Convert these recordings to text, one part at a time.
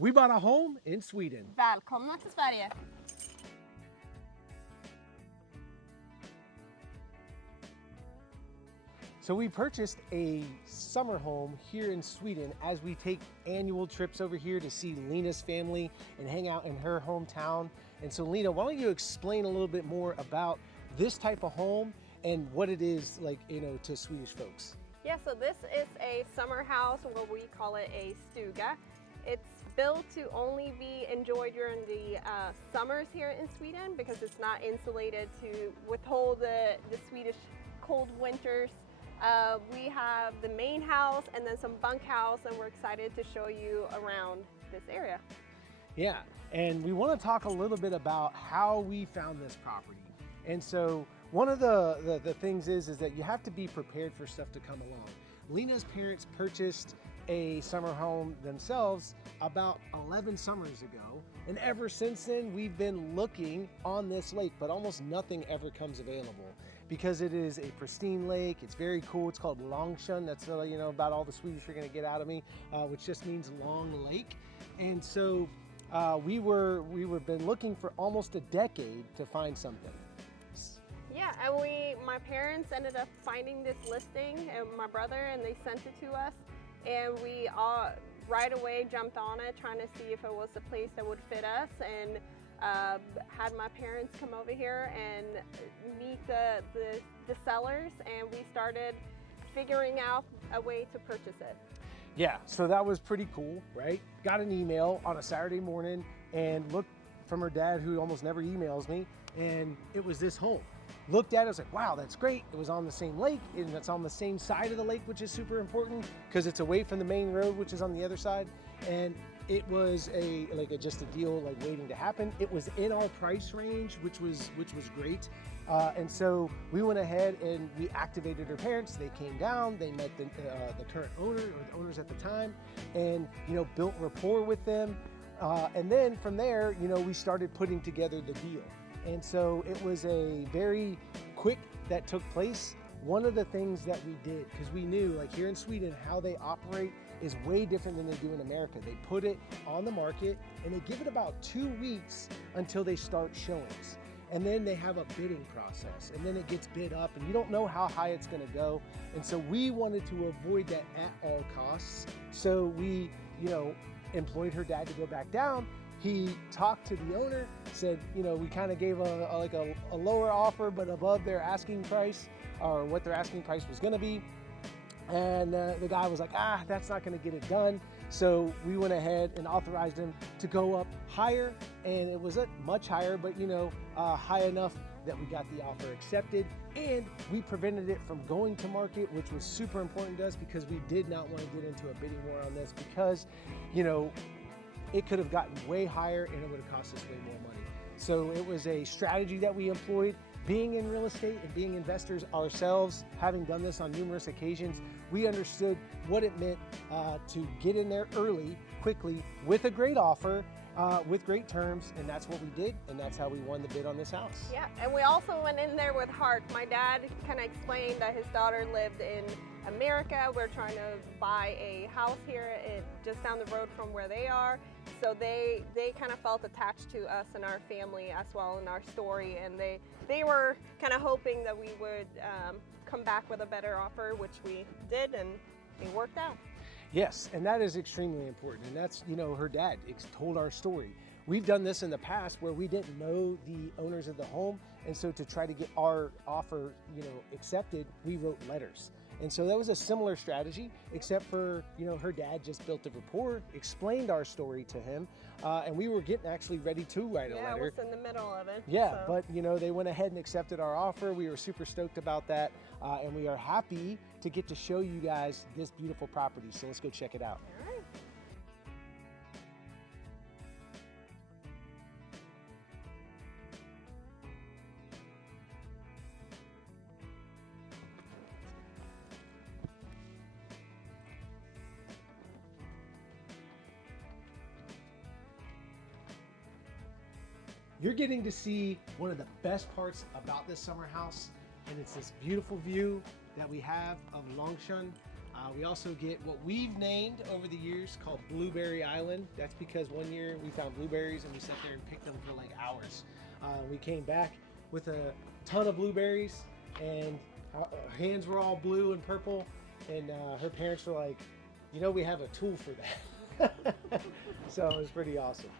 We bought a home in Sweden. Välkomna till Sverige! So we purchased a summer home here in Sweden as we take annual trips over here to see Lina's family and hang out in her hometown. And so Lina, why don't you explain a little bit more about this type of home and what it is like, to Swedish folks? Yeah, so this is a summer house, what we call it a Stuga. It's built to only be enjoyed during the summers here in Sweden because it's not insulated to withhold the Swedish cold winters. We have the main house and then some bunkhouse, and we're excited to show you around this area. Yeah, and we want to talk a little bit about how we found this property. And so one of the things is that you have to be prepared for stuff to come along. Lina's parents purchased a summer home themselves about 11 summers ago. And ever since then, we've been looking on this lake, but almost nothing ever comes available because it is a pristine lake. It's very cool. It's called Longen. That's about all the Swedish you're gonna get out of me, which just means long lake. And so we were been looking for almost a decade to find something. Yeah, and my parents ended up finding this listing, and my brother, and they sent it to us, and we all right away jumped on it, trying to see if it was a place that would fit us, and had my parents come over here and meet the sellers, and we started figuring out a way to purchase it. Yeah, so that was pretty cool, right? Got an email on a Saturday morning and looked from her dad, who almost never emails me, and it was this home. Looked at it, I was like, wow, that's great. It was on the same lake, and it's on the same side of the lake, which is super important because it's away from the main road, which is on the other side. And it was just a deal like waiting to happen. It was in our price range, which was great. And so we went ahead and we activated her parents. They came down, they met the current owner, or the owners at the time, and built rapport with them. And then from there, we started putting together the deal. And so it was a very quick that took place. One of the things that we did, because we knew like here in Sweden, how they operate is way different than they do in America. They put it on the market and they give it about 2 weeks until they start showings. And then they have a bidding process, and then it gets bid up and you don't know how high it's gonna go. And so we wanted to avoid that at all costs. So we, employed her dad to go back down. He talked to the owner, said, we kind of gave a lower offer, but above their asking price, or what their asking price was gonna be. And the guy was like, that's not gonna get it done. So we went ahead and authorized him to go up higher, and it was much higher, but high enough that we got the offer accepted, and we prevented it from going to market, which was super important to us because we did not want to get into a bidding war on this because, it could have gotten way higher and it would have cost us way more money. So it was a strategy that we employed. Being in real estate and being investors ourselves, having done this on numerous occasions, we understood what it meant to get in there early, quickly, with a great offer, with great terms, and that's what we did, and that's how we won the bid on this house. Yeah, and we also went in there with heart. My dad kind of explained that his daughter lived in America. We're trying to buy a house here just down the road from where they are. So they kind of felt attached to us and our family as well in our story, and they were kind of hoping that we would come back with a better offer, which we did, and it worked out. Yes, and that is extremely important, and that's, her dad told our story. We've done this in the past where we didn't know the owners of the home, and so to try to get our offer, accepted, we wrote letters. And so that was a similar strategy, except for, her dad just built a rapport, explained our story to him, and we were getting actually ready to write a letter. Yeah, I was in the middle of it. Yeah, so. But, they went ahead and accepted our offer. We were super stoked about that, and we are happy to get to show you guys this beautiful property. So let's go check it out. All right. You're getting to see one of the best parts about this summer house, and it's this beautiful view that we have of Longen. We also get what we've named over the years called Blueberry Island. That's because one year we found blueberries and we sat there and picked them for like hours. We came back with a ton of blueberries and our hands were all blue and purple, and her parents were like, you know, we have a tool for that. So it was pretty awesome.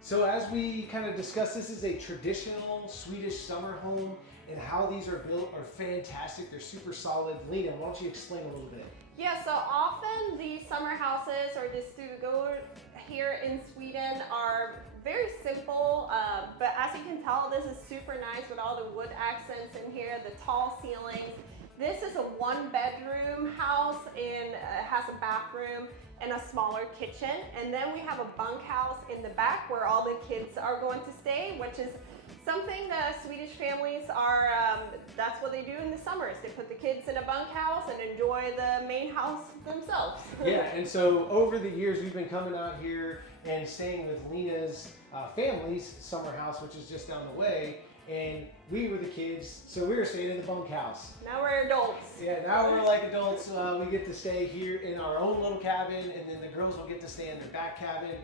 So as we kind of discussed, this is a traditional Swedish summer home, and how these are built are fantastic. They're super solid. Lina, why don't you explain a little bit? Yeah, so often these summer houses or the Stuga here in Sweden are very simple, but as you can tell, this is super nice with all the wood accents in here, the tall ceilings. This is a 1-bedroom house and has a bathroom and a smaller kitchen. And then we have a bunkhouse in the back where all the kids are going to stay, which is something that Swedish families are, that's what they do in the summers. They put the kids in a bunkhouse and enjoy the main house themselves. Yeah, and so over the years, we've been coming out here and staying with Lina's family's summer house, which is just down the way. And we were the kids, so we were staying in the bunkhouse. Now we're adults. Yeah, now we're like adults. We get to stay here in our own little cabin, and then the girls will get to stay in their back cabin.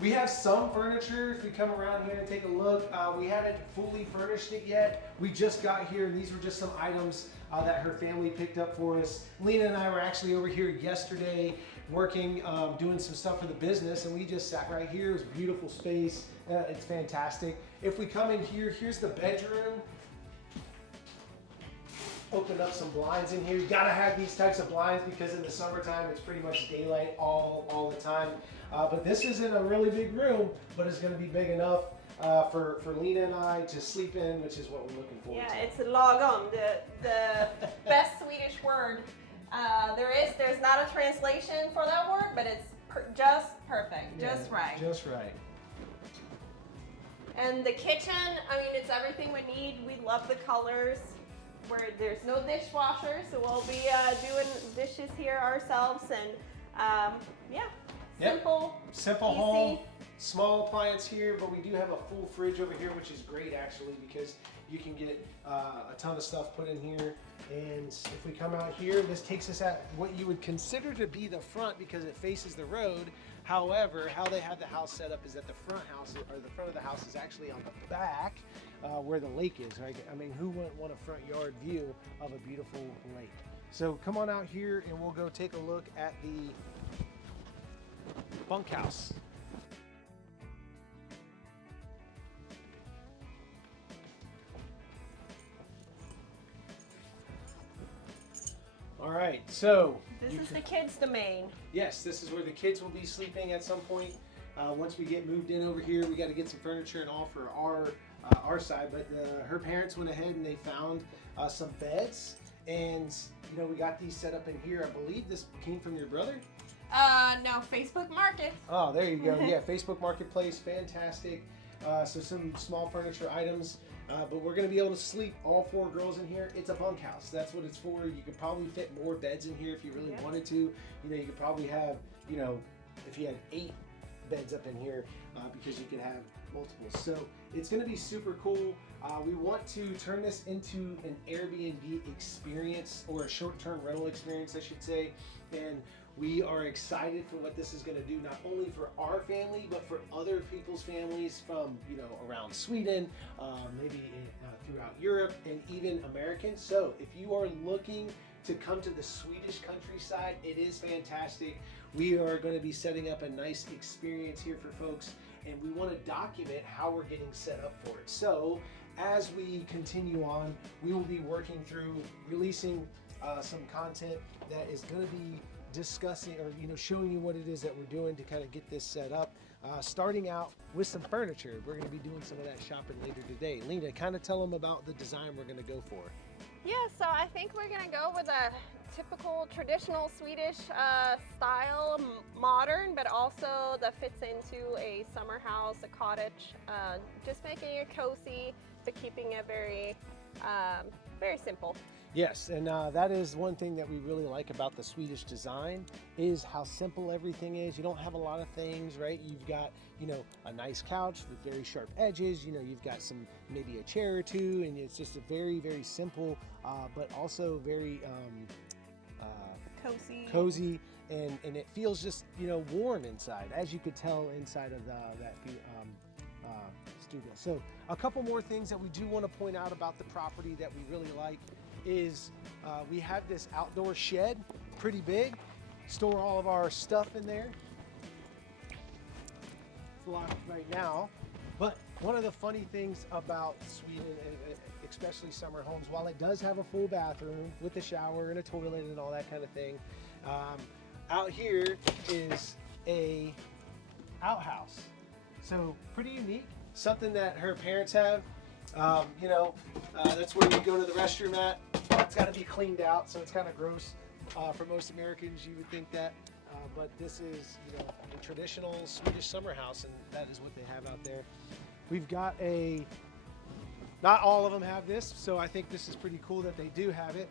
We have some furniture. If we come around here and take a look, we haven't fully furnished it yet. We just got here, and these were just some items that her family picked up for us. Lina and I were actually over here yesterday working, doing some stuff for the business, and we just sat right here. It was a beautiful space. It's fantastic. If we come in here, here's the bedroom. Open up some blinds in here. You gotta have these types of blinds because in the summertime it's pretty much daylight all the time. But this isn't a really big room, but it's gonna be big enough for Lina and I to sleep in, which is what we're looking for. Yeah, it's lagom, the best Swedish word. There's not a translation for that word, but it's just perfect, just right. Just right. And the kitchen, I mean, it's everything we need. We love the colors. Where there's no dishwasher, so we'll be doing dishes here ourselves, and yeah, simple, simple easy. home, small appliance here, but we do have a full fridge over here, which is great actually because you can get a ton of stuff put in here. And if we come out here, this takes us at what you would consider to be the front because it faces the road. However, how they have the house set up is that the front of the house is actually on the back where the lake is, right? I mean, who wouldn't want a front yard view of a beautiful lake? So come on out here and we'll go take a look at the bunkhouse. All right, so this is the kids' domain. Yes, this is where the kids will be sleeping at some point. Once we get moved in over here, we got to get some furniture and all for our side. But her parents went ahead and they found some beds, and you know we got these set up in here. I believe this came from your brother. No, Facebook Market. Oh, there you go. Yeah, Facebook Marketplace, fantastic. So some small furniture items. But we're going to be able to sleep all 4 girls in here. It's a bunkhouse. That's what it's for. You could probably fit more beds in here if you really wanted to. You know, you could probably have, you know, if you had 8 beds up in here because you could have multiple. So it's going to be super cool. We want to turn this into an Airbnb experience, or a short-term rental experience, I should say. And we are excited for what this is going to do, not only for our family, but for other people's families from, you know, around Sweden, maybe throughout Europe, and even Americans. So if you are looking to come to the Swedish countryside, it is fantastic. We are going to be setting up a nice experience here for folks, and we want to document how we're getting set up for it. So as we continue on, we will be working through releasing some content that is going to be discussing, or you know, showing you what it is that we're doing to kind of get this set up. Starting out with some furniture. We're going to be doing some of that shopping later today. Lina, kind of tell them about the design we're going to go for. Yeah, so I think we're going to go with a typical traditional Swedish style, modern, but also that fits into a summer house, a cottage, just making it cozy, but keeping it very Very simple. Yes, and that is one thing that we really like about the Swedish design is how simple everything is. You don't have a lot of things, right? You've got, you know, a nice couch with very sharp edges. You know, you've got some, maybe a chair or two, and it's just a very, very simple, but also very cozy, and it feels just, you know, warm inside, as you could tell inside of that Stuga. So a couple more things that we do want to point out about the property that we really like is we have this outdoor shed, pretty big, store all of our stuff in there. It's locked right now, but one of the funny things about Sweden, especially summer homes, while it does have a full bathroom with a shower and a toilet and all that kind of thing, out here is a outhouse. So pretty unique, something that her parents have. You know, that's where you go to the restroom at. It's got to be cleaned out, so it's kind of gross for most Americans. You would think that, but this is, you know, a traditional Swedish summer house, and that is what they have out there. We've got not all of them have this, so I think this is pretty cool that they do have it.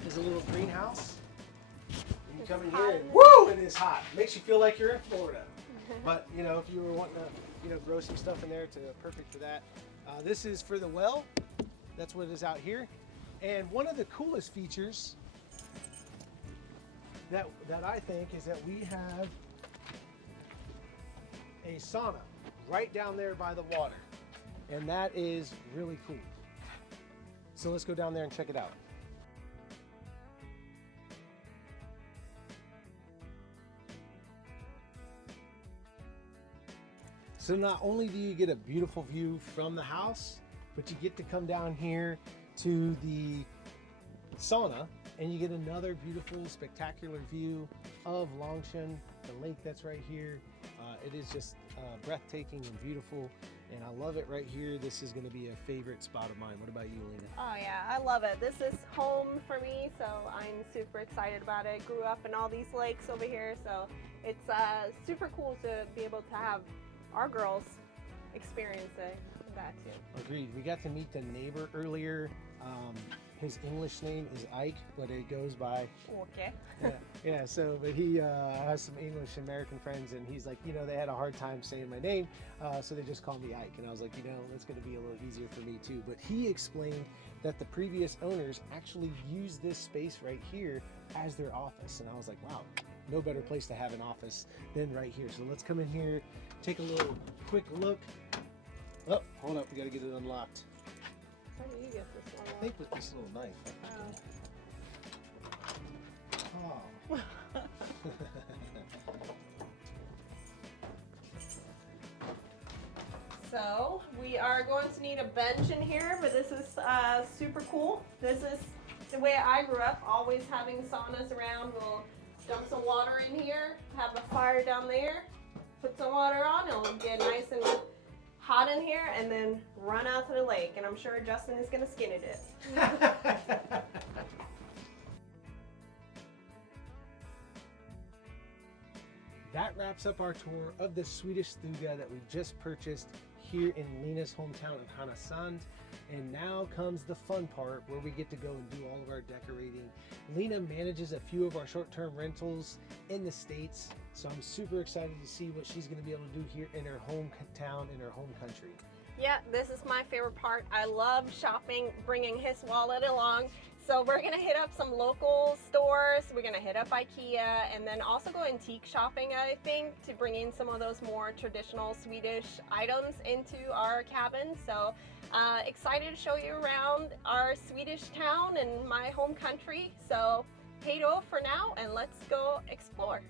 There's a little greenhouse. And you come in here and woo, it is hot. Makes you feel like you're in Florida. But you know, if you were wanting to, you know, grow some stuff in there, it's perfect for that. This is for the well. That's what it is out here. And one of the coolest features that I think is that we have a sauna right down there by the water. And that is really cool. So let's go down there and check it out. So not only do you get a beautiful view from the house, but you get to come down here to the sauna and you get another beautiful, spectacular view of Longen, the lake that's right here. It is just breathtaking and beautiful, and I love it right here. This is going to be a favorite spot of mine. What about you, Lina? Oh yeah, I love it. This is home for me, so I'm super excited about it. Grew up in all these lakes over here, so it's super cool to be able to have our girls experience that too. Agreed. We got to meet the neighbor earlier. His English name is Ike, but it goes by. Okay. Yeah. So, but he has some English American friends, and he's like, you know, they had a hard time saying my name, so they just call me Ike. And I was like, you know, that's going to be a little easier for me too. But he explained that the previous owners actually used this space right here as their office, and I was like, wow, no better place to have an office than right here. So let's come in here, take a little quick look. Oh, hold up, we got to get it unlocked. How do you get this one? I think with this little knife. Oh. So we are going to need a bench in here, but this is super cool. This is the way I grew up, always having saunas around. We'll dump some water in here, have a fire down there, put some water on, it'll get nice and hot in here, and then run out to the lake. And I'm sure Justin is going to skin it. That wraps up our tour of the Swedish Stuga that we just purchased here in Lina's hometown of Härnösand. And now comes the fun part where we get to go and do all of our decorating. Lina manages a few of our short-term rentals in the States, so I'm super excited to see what she's going to be able to do here in her hometown, in her home country. Yeah, this is my favorite part. I love shopping, bringing his wallet along. So we're gonna hit up some local stores, we're gonna hit up IKEA, and then also go antique shopping, I think, to bring in some of those more traditional Swedish items into our cabin. So excited to show you around our Swedish town and my home country. So hej då for now, and let's go explore.